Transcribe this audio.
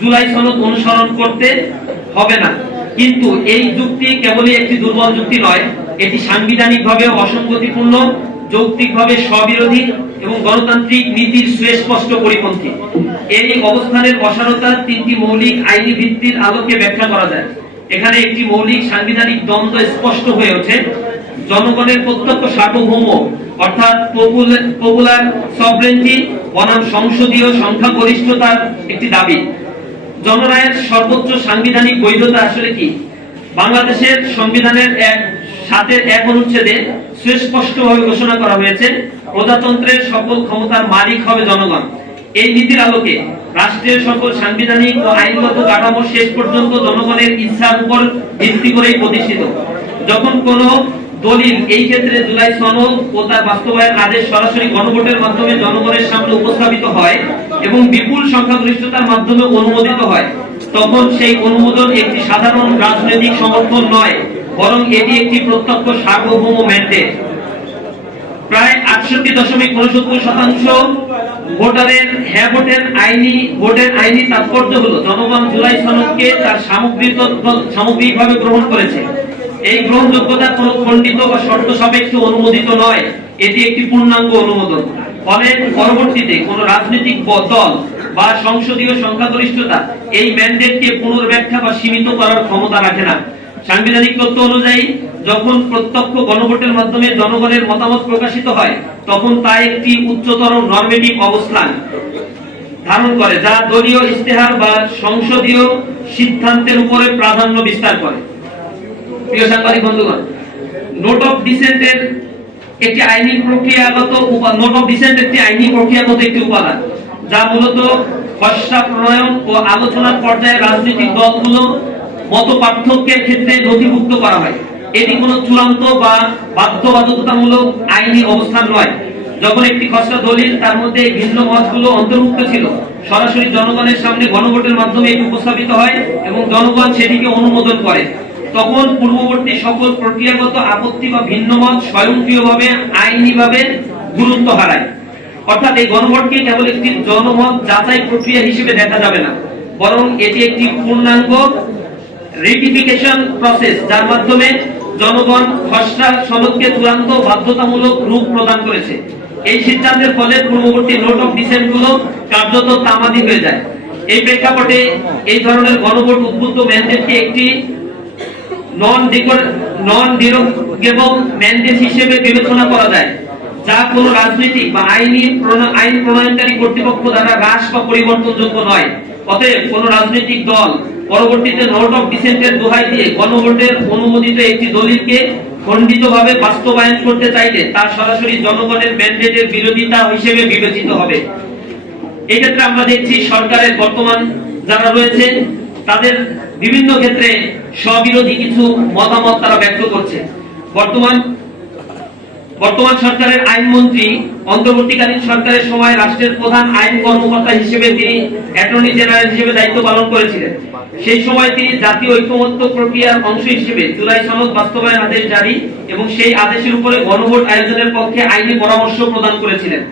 জুলাই সনদ অনুসরণ করতে হবে না। কিন্তু এই যুক্তি কেবলই একটি দুর্বল যুক্তি নয়, এটি সাংবিধানিকভাবে অসঙ্গতিপূর্ণ, যৌক্তিকভাবে স্ববিরোধী এবং গণতান্ত্রিক নীতির সুস্পষ্ট পরিপন্থী। এই অবস্থানের অসারতা তিনটি মৌলিক আইনি ভিত্তির আলোকে ব্যাখ্যা করা যায়। এখানে একটি মৌলিক সাংবিধানিক দ্বন্দ্ব স্পষ্ট হয়ে ওঠে। জনগণের প্রত্যক্ষ সার্বভৌম অর্থাৎ পপুলার সভরেন্টি বনাম সংসদীয় সংখ্যাগরিষ্ঠতার একটি দাবি। জনরায়ের সর্বোচ্চ সাংবিধানিক বৈধতা আসলে কি? বাংলাদেশের সংবিধানের 7-1 অনুচ্ছেদে সুস্পষ্টভাবে ঘোষণা করা হয়েছে, প্রজাতন্ত্রের সকল ক্ষমতার মালিক হবে জনগণ। এই নীতির আলোকে রাষ্ট্রের সকল সাংবিধানিক ও আইনগত কাঠামো শেষ পর্যন্ত জনগণের ইচ্ছার উপর ভিত্তি করেই প্রতিষ্ঠিত। যখন কোন দলিল, এই ক্ষেত্রে জুলাই সনদ ও তার বাস্তবায়ন আদেশ, সরাসরি গণভোটের মাধ্যমে জনগণের সামনে উপস্থাপিত হয় এবং বিপুল সংখ্যাগরিষ্ঠতার মাধ্যমে অনুমোদিত হয়, তখন সেই অনুমোদন একটি সাধারণ রাজনৈতিক সমর্থন নয়, বরং এটি একটি প্রত্যক্ষ সার্বভৌম ম্যান্ডেট। প্রায় 68.69% ভোটারের হ্যাঁ ভোটের আইনি তাৎপর্য হলো জনগণ জুলাই সনদকে তার সামগ্রিকভাবে গ্রহণ করেছে। এই গ্রহণযোগ্যতা কোনো খণ্ডিত বা শর্ত সাপেক্ষে অনুমোদিত নয়, এটি একটি পূর্ণাঙ্গ অনুমোদন। ফলে পরবর্তীতে কোন রাজনৈতিক দল বা সংসদীয় সংখ্যাগরিষ্ঠতা এই ম্যান্ডেটকে পুনর্ব্যাখ্যা বা সীমিত করার ক্ষমতা রাখে না। সাংবিধানিক তথ্য অনুযায়ী যখন প্রত্যক্ষ গণভোটের মাধ্যমে জনগণের মতামত প্রকাশিত হয়, তখন তা একটি উচ্চতর নরমেটিভ অবস্থান ধারণ করে, যা দলীয় ইশতেহার বা সংসদীয় সিদ্ধান্তের উপরে প্রাধান্য বিস্তার করে। প্রিয় সাংবাদিক বন্ধুগণ, নোট অফ ডিসেন্টের একটি আইনি প্রক্রিয়াগত একটি উপাদান, যা মূলত খসড়া প্রণয়ন ও আলোচনার পর্যায়ে রাজনৈতিক দলগুলো মত পার্থক্যের ক্ষেত্রে নথিভুক্ত করা হয়। এটি কোনো চূড়ান্ত বা বাধ্যবাধকতামূলক আইনি অবস্থান নয়। যখন একটি খসড়া দলিল, তার মধ্যে ভিন্ন মতগুলো অন্তর্ভুক্ত ছিল, সরাসরি জনগণের সামনে গণভোটের মাধ্যমে এটি উপস্থাপিত হয় এবং জনগণ সেটিকে অনুমোদন করে, তখন পূর্ববর্তী সকল প্রক্রিয়াগত আপত্তি বা ভিন্ন মত স্বয়ংক্রিয়ভাবে আইনিভাবে গুরুত্ব হারায়। অর্থাৎ এই গণভোটকে কেবল একটি জনমত যাচাই প্রক্রিয়া হিসেবে দেখা যাবে না, বরং এটি একটি পূর্ণাঙ্গ রেটিফিকেশন প্রসেস, যার মাধ্যমে জনগণ খসড়া সনদকে চূড়ান্ত বাধ্যতামূলক রূপ প্রদান করেছে। এই সিদ্ধান্তের ফলে পূর্ববর্তী নোট অফ ডিসেন্ট গুলো কার্যত তামাদি হয়ে যায়। এই প্রেক্ষাপটে এই ধরনের গণভোট উদ্বুদ্ধ ম্যান্ডেটকে একটি নন ডিরোগেবল ম্যান্ডেট হিসেবে বিবেচনা করা যায়, যা কোন রাজনৈতিক বা আইন প্রণয়নকারী কর্তৃপক্ষ দ্বারা হ্রাস বা পরিবর্তনযোগ্য নয়। অতএব কোন রাজনৈতিক দল পরবর্তীতে নোট অফ ডিসেন্টের দোহাই দিয়ে গণভোটের অনুমোদিত একটি দলিলকে খণ্ডিতভাবে বাস্তবায়ন করতে চাইলে তা সরাসরি জনগণের ম্যান্ডেটের বিরোধিতা হিসেবে বিবেচিত হবে। এই ক্ষেত্রে আমরা দেখছি সরকারের বর্তমান যারা রয়েছে, তাদের বিভিন্ন ক্ষেত্রে স্ববিরোধী কিছু মতামত তারা ব্যক্ত করছে। বর্তমান সরকারের আইনমন্ত্রী অন্তর্বর্তীকালীন সরকারের সময় রাষ্ট্রের প্রধান আইন কর্মকর্তা হিসেবে তিনি অ্যাটর্নি জেনারেল হিসেবে দায়িত্ব পালন করেছিলেন। সেই সময় তিনি জাতীয় ঐকমত্য প্রক্রিয়ার অংশ হিসেবে জুলাই সনদ বাস্তবায়ন আদেশ জারি এবং সেই আদেশের উপরে গণভোট আয়োজনের পক্ষে আইনি পরামর্শ প্রদান করেছিলেন।